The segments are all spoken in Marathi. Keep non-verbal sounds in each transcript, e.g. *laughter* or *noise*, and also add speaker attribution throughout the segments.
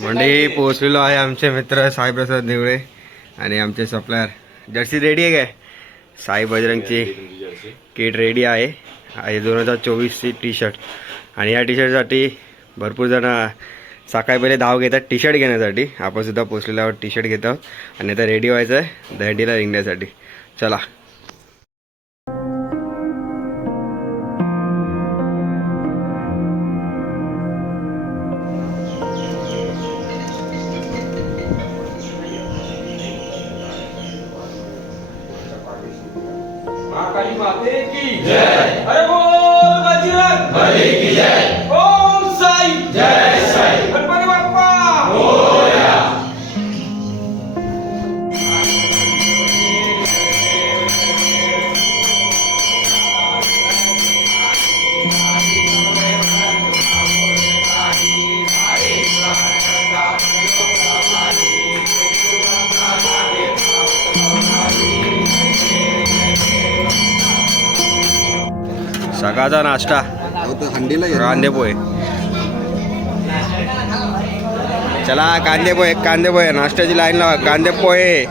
Speaker 1: मंडळी पोहोचलेलो आहे आमचे मित्र साईप्रसाद निवळे आणि आमचे सप्लायर. जर्सी रेडी आहे काय? साई बजरंगची किट रेडी आहे. आहे दोन हजार चोवीसची टी शर्ट आणि या टी शर्टसाठी भरपूर जण सकाळी पहिले धाव घेतात टी शर्ट घेण्यासाठी आपणसुद्धा पोचलेलो आहोत टी शर्ट घेत आहोत. आणि आता रेडी व्हायचं आहे दहंडीला निघण्यासाठी. चला. माझा नाश्ता. कांदे पोहे चला कांदे पोहे कांदे पोहे नाश्त्याची लाईन लावा. कांदे पोहे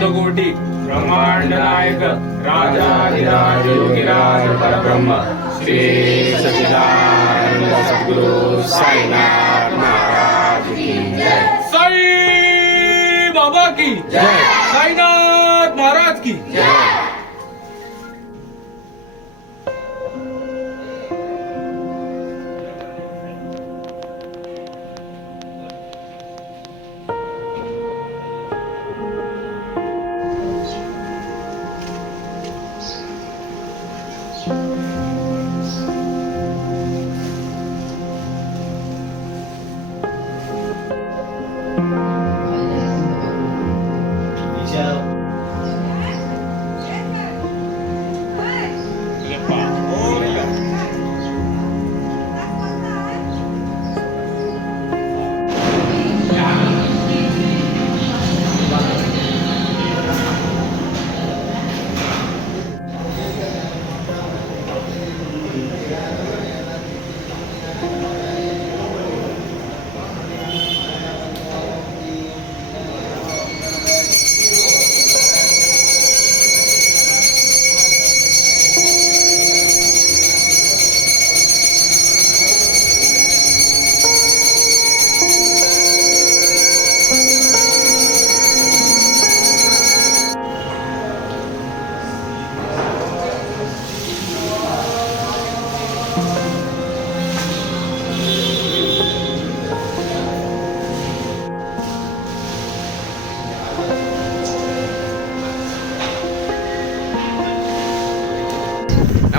Speaker 2: अनंत कोटी ब्रह्मांड नायक राजाधिराज योगीराज परब्रह्म श्री सच्चिदानंद सद्गुरु साईनाथ महाराज साई बाबा की जय। साईनाथ महाराज की जय।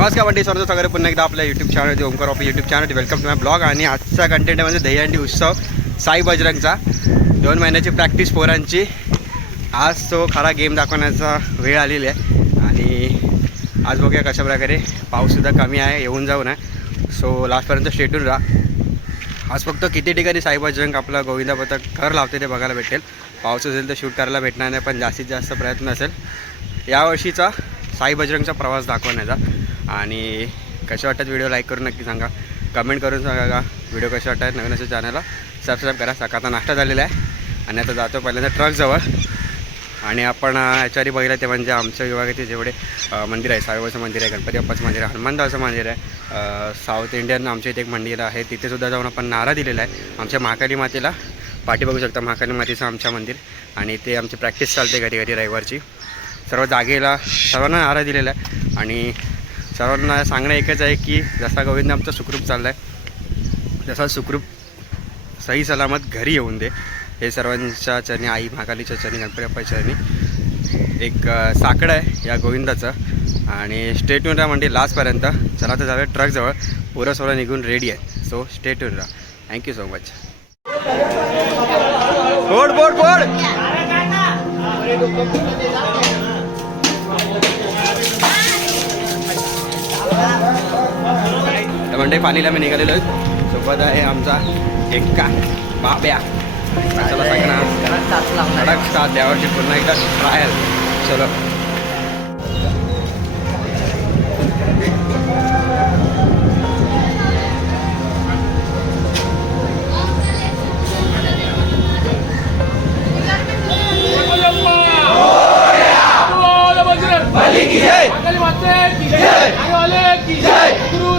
Speaker 1: नमस्कार मंडळी. सर्व स्वागत पुन्हा एकदा आपल्या YouTube channel Omkar office YouTube channel welcome to my blog आणि आजचा कंटेंट म्हणजे दहीहंडी उत्सव साई बजरंगचा. दोन महिन्याची प्रॅक्टिस पोरांची. आज तो खरा गेम दाखवण्याचा वेळ आलेली आहे. आणि आज बघूया कशा प्रकारे पाऊससुद्धा कमी आहे येऊन जाऊन आहे. सो लास्टपर्यंत स्टेटून राहा. आज फक्त किती ठिकाणी साई बजरंग आपला गोविंदा पथक घर लावते ते बघायला भेटेल. पाऊस असेल तर शूट करायला भेटणार नाही पण जास्तीत जास्त प्रयत्न असेल. यावर्षीचा साई बजरंगचा प्रवास दाखवण्याचा. आणि कसे वाटतात व्हिडिओ लाईक करून नक्की सांगा. कमेंट करून सांगा का? व्हिडिओ कसे वाटतात? नवीन असं चॅनलला सबस्क्राईब करा. सकाळचा नाश्ता झालेला आहे. आणि आता जातो पहिल्यांदा ट्रकजवळ आणि आपण याच्यावरी बघितलं ते म्हणजे आमच्या विभागाचे जेवढे मंदिर आहे साईबाबाचं मंदिर आहे गणपती बाप्पाचं मंदिर आहे हनुमानदाचं मंदिर आहे साऊथ इंडियन आमच्या इथे एक मंदिर आहे. तिथेसुद्धा जाऊन आपण नारा दिलेला आहे. आमच्या महाकाली मातेला पाठी बघू शकता. महाकाली मातेचं आमच्या मंदिर. आणि ते आमची प्रॅक्टिस चालते घरी घरी रविवारची. सर्व जागेला सर्वांना नारा दिलेला आहे. आणि सर्वांना सांगणं एकच आहे की जसा गोविंद आमचा सुखरूप चालला आहे जसा सुखरूप सही सलामत घरी येऊन दे. हे सर्वांच्या चरणी आई महाकालीच्या चरणी गणपती चरणी एक अ, साकडं आहे या गोविंदाचं. आणि स्टेटून राहा म्हणजे लास्टपर्यंत. चला तर जाऊया ट्रकजवळ पुरं सोळा निघून रेडी आहे. सो स्टेटून राहा. थँक्यू सो मच बोर्ड बोड बोड मंडई फालीला मी निघालेलो आहे सोबत आहे आमचा एक्का बाब्या चला सगळ्यांना कडक स्टार्ट यावर्षी पुन्हा एकदा ट्रायल चलो
Speaker 2: बोल बजरंग
Speaker 1: बली की जय
Speaker 2: की
Speaker 1: जय.
Speaker 2: की
Speaker 1: जय.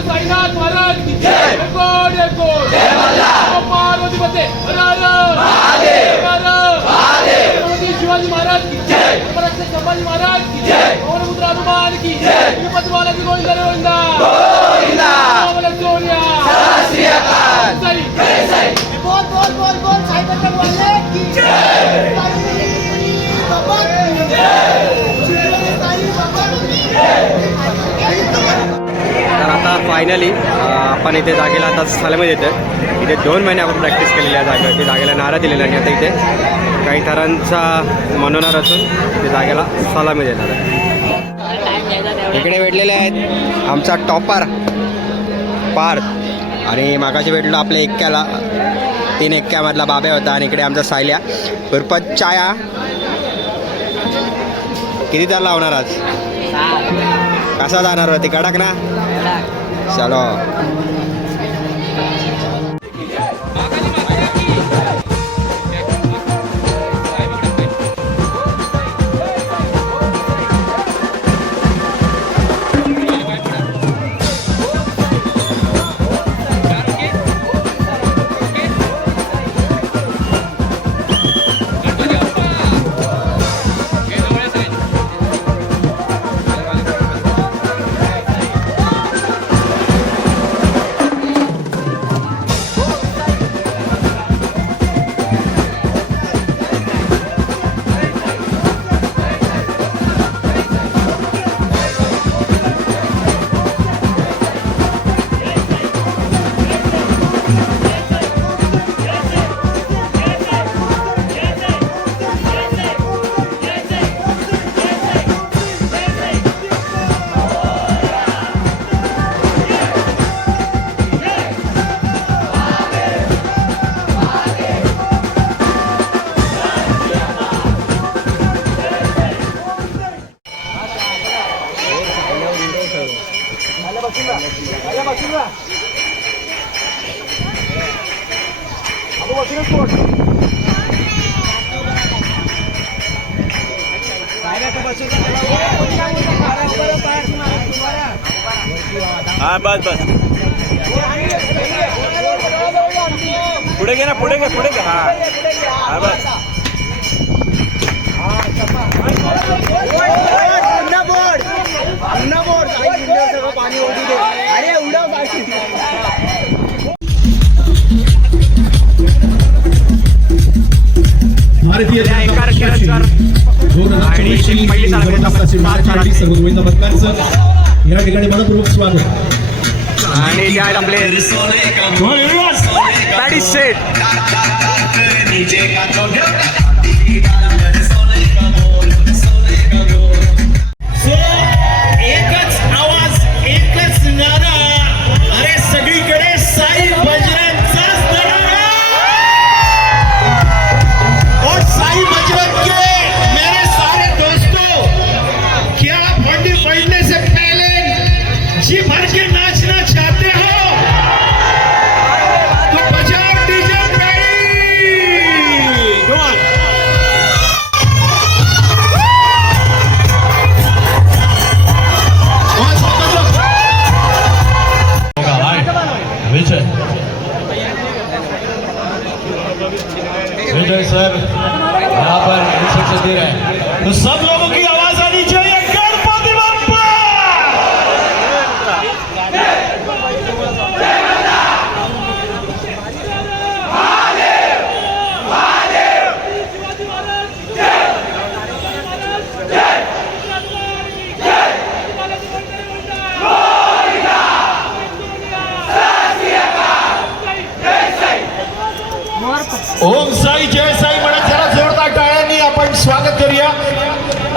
Speaker 2: शिवाजी महाराज की
Speaker 1: जय.
Speaker 2: धर्मरक्षक संभाजी महाराज की
Speaker 1: जय.
Speaker 2: पवनपुत्र हनुमान की
Speaker 1: जय.
Speaker 2: तिरुपती बालाजी गोविंद गोविंदा
Speaker 1: गोविंदा
Speaker 2: रामला
Speaker 1: श्री अकाल
Speaker 2: साई
Speaker 3: बोल बोल बोल बोल साईं बजरंग वाले की जय बाबा की जय
Speaker 1: तर आता फायनली आपण इथे जागेला आता सलामी देतो इथे दोन महिने आपण प्रॅक्टिस केलेली आहे जागेवरती. जागेला नारा दिलेला आणि आता इथे. काही थरांचा मनोनार असून इथे जागेला सलामी देणार आहे. इकडे भेटलेले आहेत आमचा टॉपर पार्थ. आणि मागाशी भेटलो आपल्या एक्क्याला. तीन एक्क्यामधला बाब्या होता आणि इकडे आमचा सायल्या. उर्फ चाया. किती तर लावणार आज? कसा जाणार होती कडक ना? चलो.
Speaker 4: चोवीसची जबरदस्त महाराष्ट्राची सर्व गोविंद पथकांचं या ठिकाणी मनपूर्वक स्वागत.
Speaker 1: आणि आपले सेट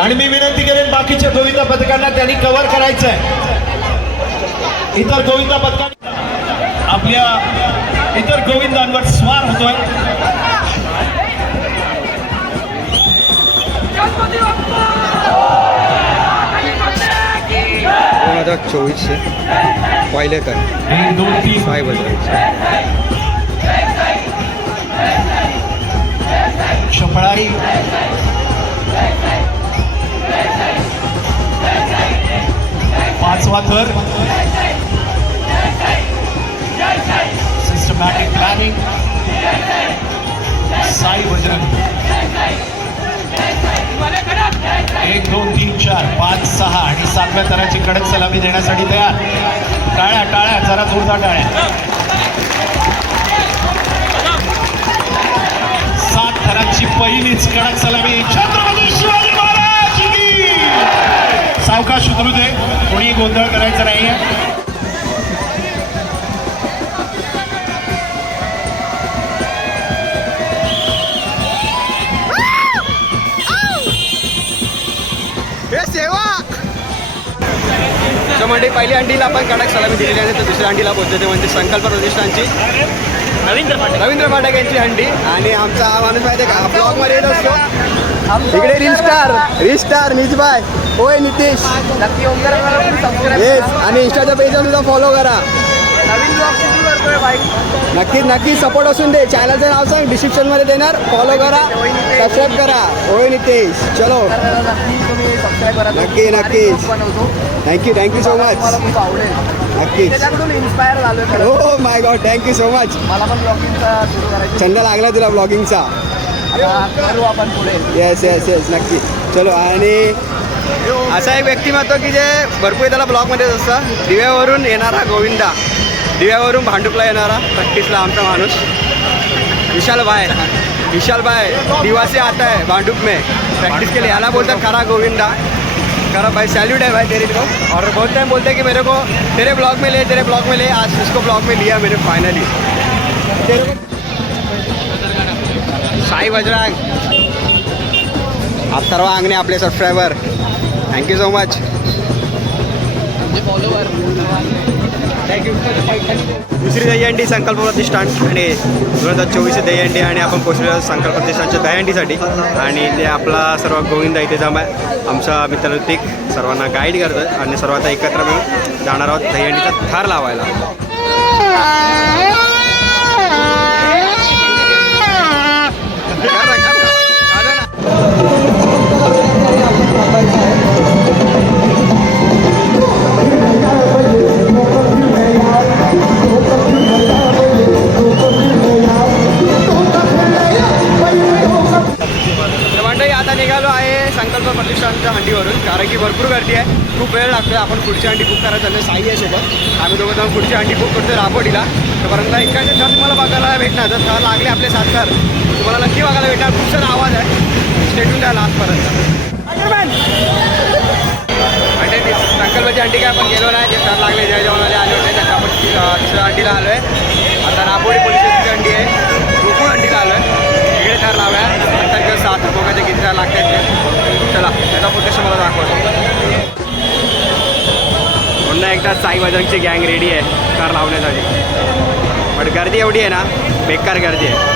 Speaker 4: आणि मी विनंती करेन बाकीच्या गोविंदा पथकांना त्यांनी कव्हर करायचंय. इतर गोविंदा पथकांनी
Speaker 5: आपल्या इतर गोविंदांवर स्वार होतोय.
Speaker 1: दोन हजार चोवीसचे पहिले तर
Speaker 5: एक दोन तीन पाचवा थर सिस्टमॅटिक प्लॅनिंग साई बजरंग एक दोन तीन चार पाच सहा आणि सातव्या तराची कडक सलामी देण्यासाठी तयार. टाळ्या टाळ्या जरा जोरदार टाळ्या. सात थरांची पहिलीच कडक सलामी छत्रपती शिवाजी सावकाश उतरू दे. कोणी गोंधळ करायचा
Speaker 1: हे सेवा सो म्हणजे पहिली अंडीला आपण कडक सलामी दिलेली आहे तर दुसऱ्या अंडीला बोलतो ते म्हणजे संकल्प प्रतिष्ठानची.
Speaker 6: रवींद्र पाटील
Speaker 1: रवींद्र फाटक यांची हंडी आणि आमचा हा माणूस माहिती आहे का ब्लॉगमध्ये येत असतो. इकडे रील स्टार रील स्टार निजबाय होय नितीश. येस आणि इंस्टाच्या पेजवर सुद्धा फॉलो करा. नक्की नक्की सपोर्ट असून दे. चॅनलचं नाव सांग डिस्क्रिप्शनमध्ये देणार. फॉलो करा. सबस्क्राईब करा. होय नितेश. चलो. नक्की नक्की. थँक्यू थँक्यू सो मच नक्की
Speaker 3: त्याच्याकडून इन्स्पायर
Speaker 1: हो my god thank you so much
Speaker 3: मला पण ब्लॉगिंगचा सुरू करायचं
Speaker 1: छंद लागला तुला ब्लॉगिंगचा
Speaker 3: आता करू आपण पुढे.
Speaker 1: येस येस येस नक्की. चलो आणि असा एक व्यक्तिमत्व की जे भरपूर त्याला ब्लॉगमध्येच असतं. दिव्यावरून गोविंदा. दिव्यावरून भांडुपला येणारा प्रॅक्टिसला माणूस. विशाल भाई. विशाल भाई दिवा से आता है भांडुप में. प्रैक्टिस के लिए याला बोलतात खरा गोविंदा. खरा भाई सैल्यूट है भाई तेरे को. और बहुत टाइम बोलते हैं कि मेरे को, तेरे ब्लॉग में ले, तेरे ब्लॉग में ले. आज इसको ब्लॉग में लिया मेरे फाइनली साई बजरंग. अथर्व अंगणे आपले सबस्क्रायबर थँक्यू सो मच दुसरी दहीहंडी संकल्प प्रतिष्ठान आणि दोन हजार चोवीसची दहीहंडी आणि आपण पोचलेलो संकल्प प्रतिष्ठानच्या दहीहंडीसाठी. आणि ते आपला सर्व गोविंदा इथे जमा आहे. आमचा मित्र ऋतिक सर्वांना गाईड करतो आणि सर्व आता एकत्र मिळून जाणार आहोत दहीहंडीचा थार लावायला. *laughs* करा, आहे संकल्प प्रतिष्ठानच्या हंडीवरून कारण की भरपूर गर्दी आहे. खूप वेळ लागतोय. आपण पुढची हंडी बुक करायचं चाललं साई आहे सोबत. आम्ही दोघं जाऊन पुढची हंडी बुक करतोय राबोडीला तर परंतु इकडचे थर तुम्हाला बघायला भेटणार. जर थर लागले आपले सात थर तुम्हाला नक्की बघायला भेटणार. खूप सारा आवाज आहे. स्टेटून द्या लास्टपर्यंत. ती संकल्पाची हंडी काय आपण गेलो नाही. जे थर लागले जय जवानवाले आले होते त्याच्या आपण तिसऱ्या हंडीला आलो आहे आता राबोडी पोलीस स्टेशनची हंडी आहे. गोकुळ हंडीला आलो आहे इकडे थर लावूया नंतर किंवा सात रुपयाचे किती थर लागतात चला त्याचा फुटेज मला दाखवतो पुन्हा एकदा साई बजरंगची गँग रेडी आहे कार लावण्यासाठी पण गर्दी एवढी आहे ना बेकार गर्दी आहे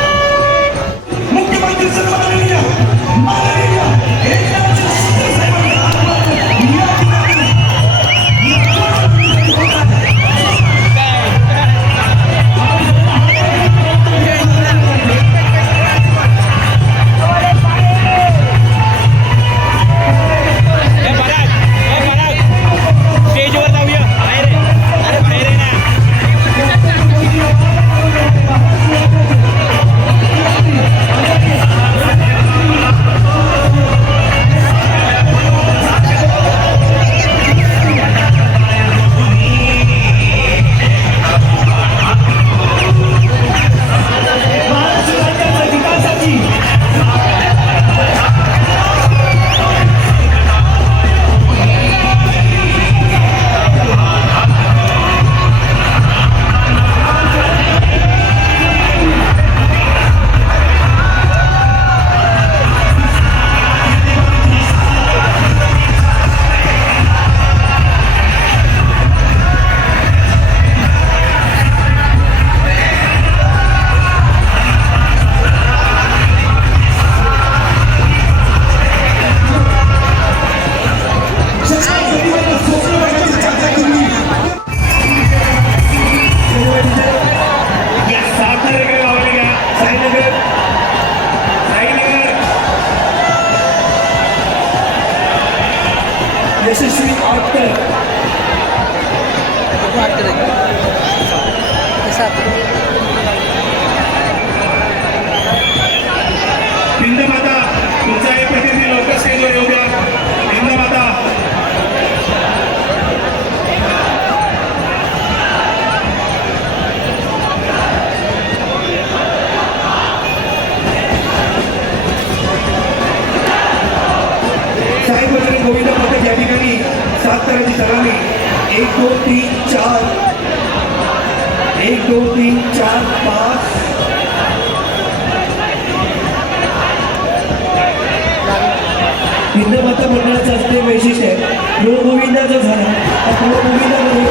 Speaker 5: वैशिष्ट्य आहे. प्रो गोविंदाचं झाला त्या प्रो गोविंदामध्ये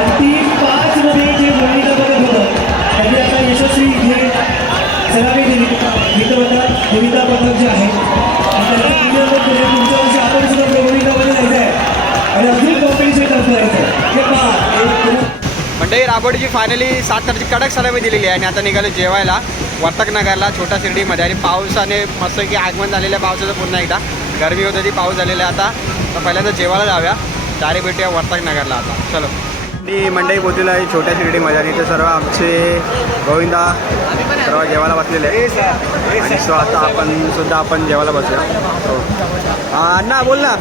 Speaker 5: अंतिम पाच मध्ये जे गोविंदा बघत होतं त्यांनी आता यशस्वी इथे सरावी दिली. गीतवता गोविंदा पथक जे आहे आणि त्यांचं तुमच्या वर्षी आपण सुद्धा गोविंदामध्ये जायचं आहे. आणि अजून कॉम्पिटिशन करता यायचं हे पहा
Speaker 1: म्हणजे राबोडीची फायनली सात तारखेची कडक सलामी दिलेली आहे आणि आता निघालो जेवायला वर्तकनगरला छोटा शिर्डीमध्ये. आणि पावसाने मस्त की आगमन झालेल्या पावसाचं पुन्हा एकदा. गरमी होत होती पाऊस झालेला आहे आता. तर पहिल्यांदा जेवायला जाऊया. तारे भेटूया वर्तक नगरला आता. चलो. मी मंडई पोचलेलो आहे छोट्या शिर्डीमध्ये आणि ते सर्व आमचे गोविंदा सर्व जेवायला बसलेले आहे आणि सो आता आपण सुद्धा आपण जेवायला बसूया. हो. हाँ, अन्ना बोल ना.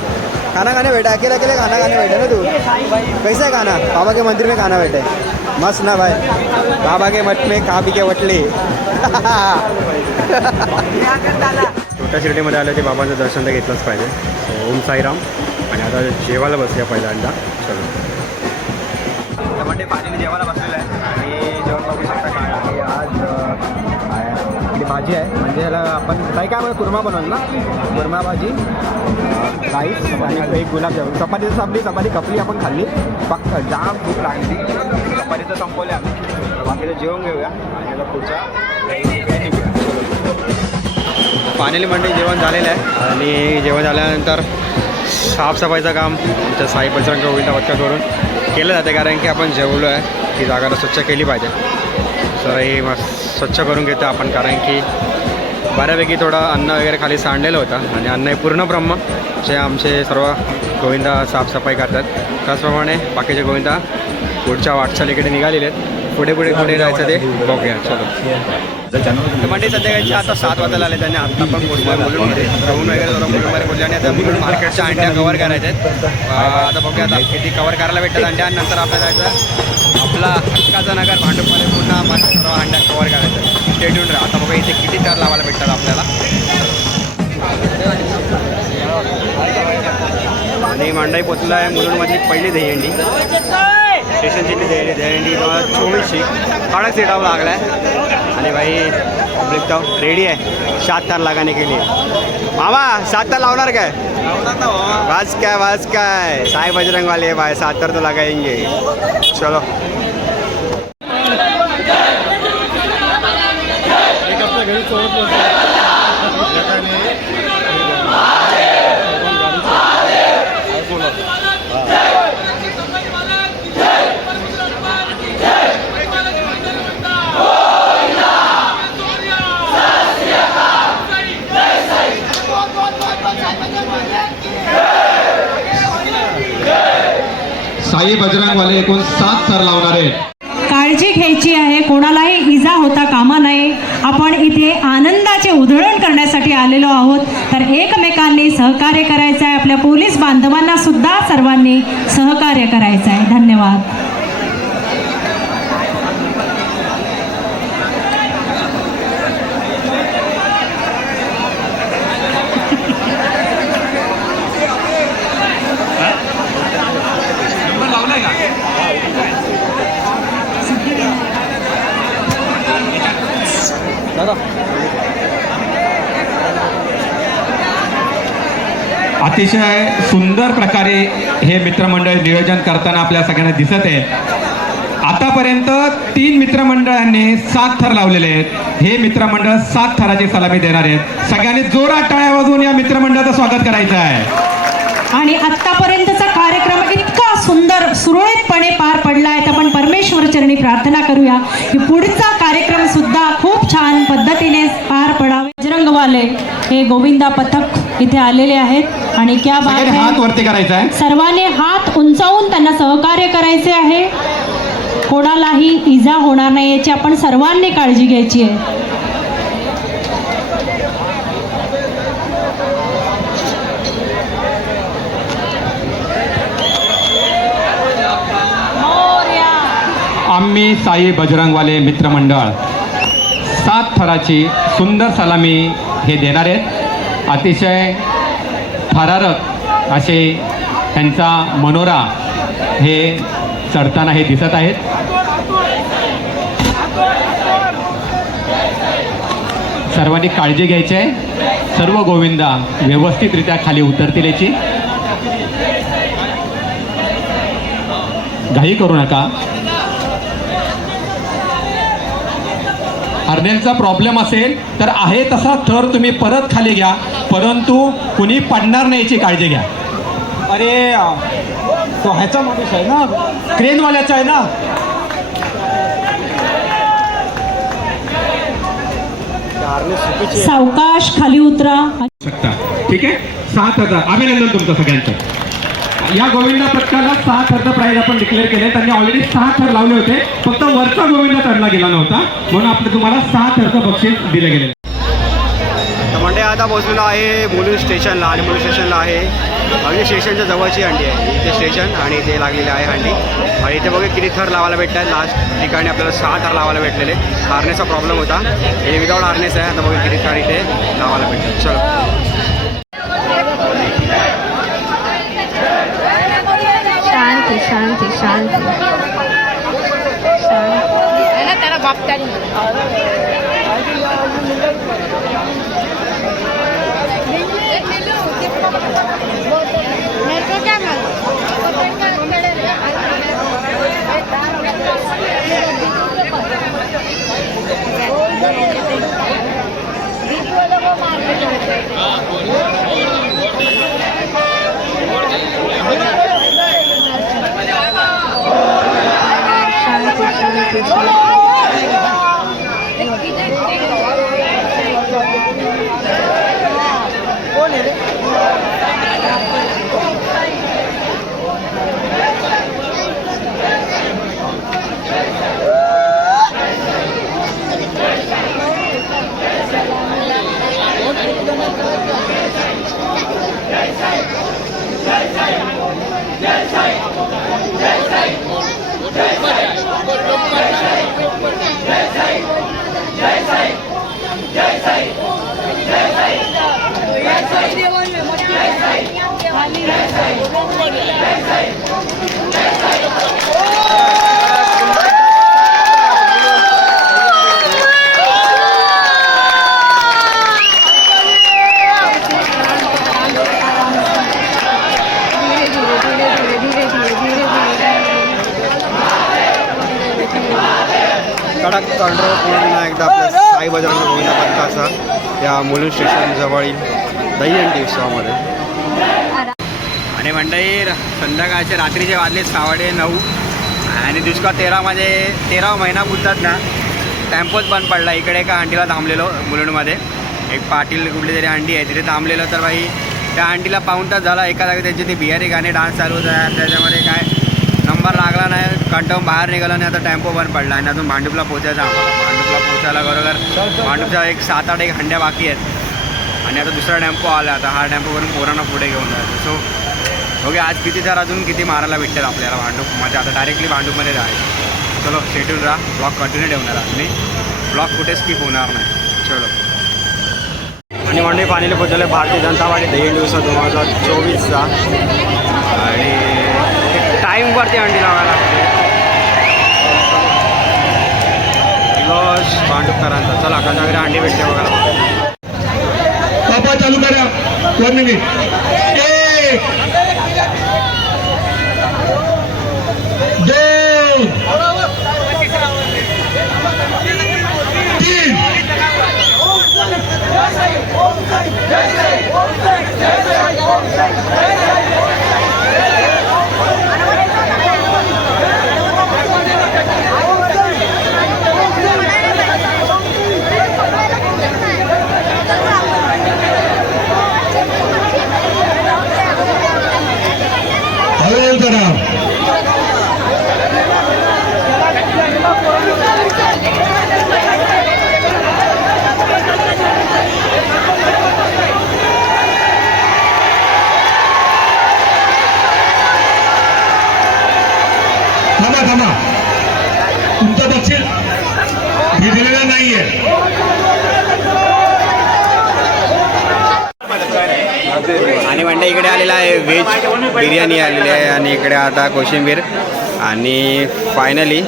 Speaker 1: खाना खाने बैठा अकेले अकेले खाना खाने बैठे ना तू? कैसा है खाना? बाबा के मंदिर में खाना बैठे मस्त ना भाई. बाबा के मठ में खा पी के वटले. *laughs* मोठ्या शिर्डीमध्ये आलं ते बाबांचं दर्शन तर घेतलंच पाहिजे. सो ओम साईराम. आणि आता जेवायला बसूया पहिल्यांदा. चलो. म्हणजे पाणी जेवायला बसलेलं आहे. आणि जेवण बघू शकता काय आहे. आज अं, भाजी आहे. म्हणजे ह्याला आपण काही काय म्हणजे कुर्मा बनवलं ना? कुर्मा भाजी राईस आणि एक गुलाबजामुन चपाती तर संपली चपाती कपली आपण खाल्ली. फक्त जाम खूप लागली. चपाती तर संपवली आम्ही. बाकीचं जेवण घेऊया. आणि आता पुढच्या फायनली मंडळी जेवण झालेलं आहे. आणि जेवण झाल्यानंतर साफसफाईचं काम आमच्या साई बजरंग गोविंदा करून केलं जाते कारण की आपण जेवलो आहे ती जागा स्वच्छ केली पाहिजे. तर हे मस्त स्वच्छ करून घेतो आपण कारण की बऱ्यापैकी थोडं अन्न वगैरे खाली सांडलेलं होतं. आणि अन्न हे पूर्ण ब्रह्म जे आमचे सर्व गोविंदा साफसफाई करतात. त्याचप्रमाणे बाकीचे गोविंदा पुढच्या वाटचालीकडे निघालेले आहेत. पुढे पुढे पुढे जायचं ते. बघूया चलो. म्हणजे संध्याकाळची आता सात वाजायला आले त्यांनी आता पण मुलगा मुलूमध्ये वगैरे बोलले आणि आता मार्केटच्या अंड्या कवर करायच्या आहेत. आता बघूया आता किती कवर करायला भेटतात अंड्या नंतर आपल्या जायचं आपला हक्काचा नगर भांडूपमध्ये पुन्हा आपण सर्व अंड्या कवर करायचं स्टेडियम राहा. आता बघा इथे किती टार लावायला भेटतात आपल्याला. आणि मांडाई पोचला आहे मुलुंडमधली पहिली दहीहंडी. स्टेशनची ती दही दहीहंडी मला चोवीसशे कडक सीटावर लागला आहे आणि भाई पब्लिक तो रेडी आहे सात तार लगाने के लिए। मामा सात तार लावणार काय वाज काय वाज काय साई बजरंग वाले है भाई सात तार तो लगाएंगे। चलो।
Speaker 7: साई बजरंगवाले एकूण सात थर लावणार आहेत.
Speaker 8: काळजी घ्यायची आहे कोणालाही इजा होता कामा नये. आपण इथे आनंदाचे उधळण करण्यासाठी आलेलो आहोत. तर एकमेकांनी सहकार्य करायचं आहे आपल्या पोलीस बांधवांना सुद्धा सर्वांनी सहकार्य करायचं आहे धन्यवाद.
Speaker 7: अतिशय सुंदर प्रकारे हे मित्रमंडळ नियोजन करताना आपल्या सगळ्यांना दिसत आहे. आतापर्यंत तीन मित्रमंडळांनी सात थर लावलेले आहेत. हे मित्रमंडळ सात थराची सलामी देणार आहेत. सगळ्यांनी जोरात टाळ्या वाजवून या मित्रमंडळाचं स्वागत करायचं आहे.
Speaker 8: आणि आत्तापर्यंतचा कार्यक्रम इतका सुंदर सुरळीतपणे पार पडला आहे आपण परमेश्वर चरणी प्रार्थना करूया. की पुढचा कार्यक्रम सुद्धा खूप छान पद्धतीने पार पडावे. बजरंगवाले हे गोविंदा पथक इथे आलेले आहेत. आणि क्या बात
Speaker 7: हात वरती करायचा आहे.
Speaker 8: सर्वांनी हात उंचावून त्यांना सहकार्य करायचे आहे. कोणालाही इजा होणार नाही याची आपण सर्वांनी काळजी घ्यायची आहे.
Speaker 7: आम्ही साई बजरंगवाले मित्रमंडळ सात थराची सुंदर सलामी हे देणार आहेत. अतिशय थरारक असे त्यांचा मनोरा हे चढताना हे दिसत आहेत. सर्वांनी काळजी घ्यायची आहे. सर्व गोविंदा व्यवस्थितरित्या खाली उतरतील याची. घाई करू नका. हर्नेलचा प्रॉब्लेम असेल तर आहे तसा थर तुम्ही परत खाली घ्या. परंतु कुणी पडणार नाही याची काळजी घ्या.
Speaker 6: अरे तो ह्याचा माणूस आहे ना? क्रेनवाल्याचा आहे ना?
Speaker 8: सावकाश खाली उतरा.
Speaker 7: शकता. ठीक आहे? सात हजार. अभिनंदन तुमचं सगळ्यांचं. या गोविंदा पथकाला सहा हजार प्राईज आपण डिक्लेअर केले त्यांनी ऑलरेडी सहा थर लावले होते. फक्त वरचा गोविंदा चढला गेला नव्हता. म्हणून आपलं तुम्हाला सहा थरचं बक्षीस दिलं गेलेलं
Speaker 1: म्हणजे आता पोहोचलेलो आहे मुलुंड स्टेशनला आणि मुलुंड स्टेशनला आहे अगदी स्टेशनच्या जवळची हंडी आहे. इथे स्टेशन आणि इथे लागलेली आहे हंडी. आणि इथे बघा किती थर लावायला भेटतात. लास्ट ठिकाणी आपल्याला सहा थर लावायला भेटलेले. हार्नेसचा प्रॉब्लेम होता. हे विदाऊट हार्नेस आहे. आता बघा किती थर इथे लावायला भेटतात. चलो.
Speaker 9: शांती शांती शांती. त्याला बापतारी शांती शांती शांती
Speaker 1: कडक कंट्रोल पूर्ण एकदा आपल्या साई बजरंग गोविंदा पथकाचा या मुलुंड स्टेशन जवळील दहीहंडी उत्सवामध्ये आणि मंडळी संध्याकाळचे रात्रीचे वाजले साडे नऊ. आणि दुष्काळ तेरामध्ये म्हणजे तेरा महिना पुरतात ना टेम्पोच बंद पडला. इकडे एका हंडीला थांबलेलो मुलुंडमध्ये. एक पाटील कुठली तरी हंडी आहे तिथे थांबलेलो. तर बाई त्या हंडीला पाऊन तास झाला. एका जागी त्यांची ती बिहारी गाणे डान्स चालू होता. त्याच्यामध्ये काय नंबर लागला नाही कंटाळून बाहेर निघाला नाही आता टेम्पो बंद पडला आणि अजून भांडुपला पोचायचा आम्हाला. भांडुपला पोचायला बरोबर भांडुपच्या एक सात आठ एक हंड्या बाकी आहेत. आणि आता दुसरा टेम्पो आला आता हा टेम्पो करून पोरांना पुढे घेऊन जायचं. सो ओके आज किती तर अजून किती मारायला भेटतात आपल्याला भांडूप? म्हणजे आता डायरेक्टली भांडूपमध्ये जायचं. चलो शेड्यूल राहा. ब्लॉग कंटिन्यू ठेवणार आहात मी. ब्लॉग कुठे स्किप होणार नाही. चलो. आणि मंडळी पाणीला पोचवलं भारतीय जनता पार्टी दहीहंडी दिवसा दोन हजार चोवीसचा. टाईम पडते अंडी लावायला. लॉस भांडुपकरांचा. चला कंदाकडे अंडी भेटते बघायला
Speaker 4: पापा चालू करा. One minute. एक Hey!
Speaker 1: आणि म्हणजे इकडे आलेला आहे व्हेज बिर्याणी आलेली आहे आणि इकडे आता कोशिंबीर. आणि फायनली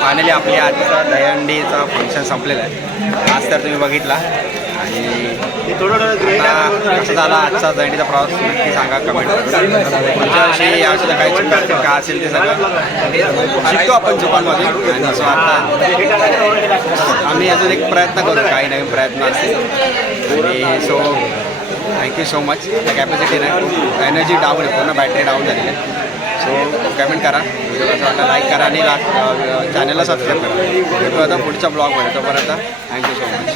Speaker 1: फायनली आपली आजचा दहीहंडीचा फंक्शन संपलेला आहे. आज तर तुम्ही बघितला. आणि कसं झाला आजचा दहीहंडीचा प्रवास नक्की सांगा कमेंट पुढच्या वर्षी काही चुका का असेल ते सगळं शिकतो आपण चुकांमध्ये. आणि सो आता आम्ही अजून एक प्रयत्न करू काही नवीन प्रयत्न असतील. आणि so thank you so much त्या कॅपॅसिटी नाही एनर्जी डाऊन आहे पूर्ण बॅटरी डाऊन झालेली आहे. सो कमेंट करा. लाईक करा आणि चॅनलला सबस्क्राईब करा. भेटू आता पुढच्या ब्लॉगमध्ये तोपर्यंत थँक्यू सो मच